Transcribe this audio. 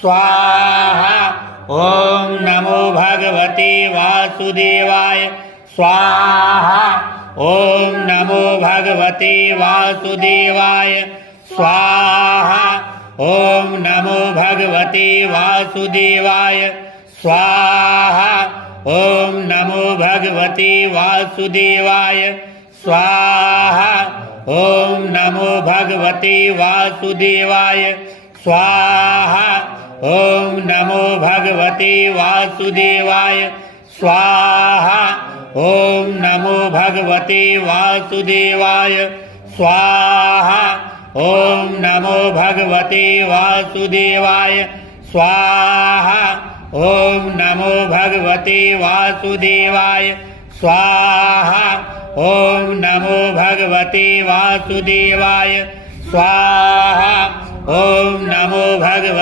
स्वाहा। ओम नमो भगवते वासुदेवाय स्वाहा। ओम नमो भगवते वासुदेवाय स्वाहा। ओम नमो भगवते वासुदेवाय स्वाहा। ओम नमो भगवते वासुदेवाय स्वाहा। ओम नमो भगवते वासुदेवाय स्वाहा। ओम नमो भगवते वासुदेवाय स्वाहा। ओम नमो भगवते वासुदेवाय स्वाहा। ओम नमो भगवते वासुदेवाय स्वाहा। ओम नमो भगवते वासुदेवाय स्वाहा। ओम नमो भगवते वासुदेवाय स्वाहा। ओम नमो भगवते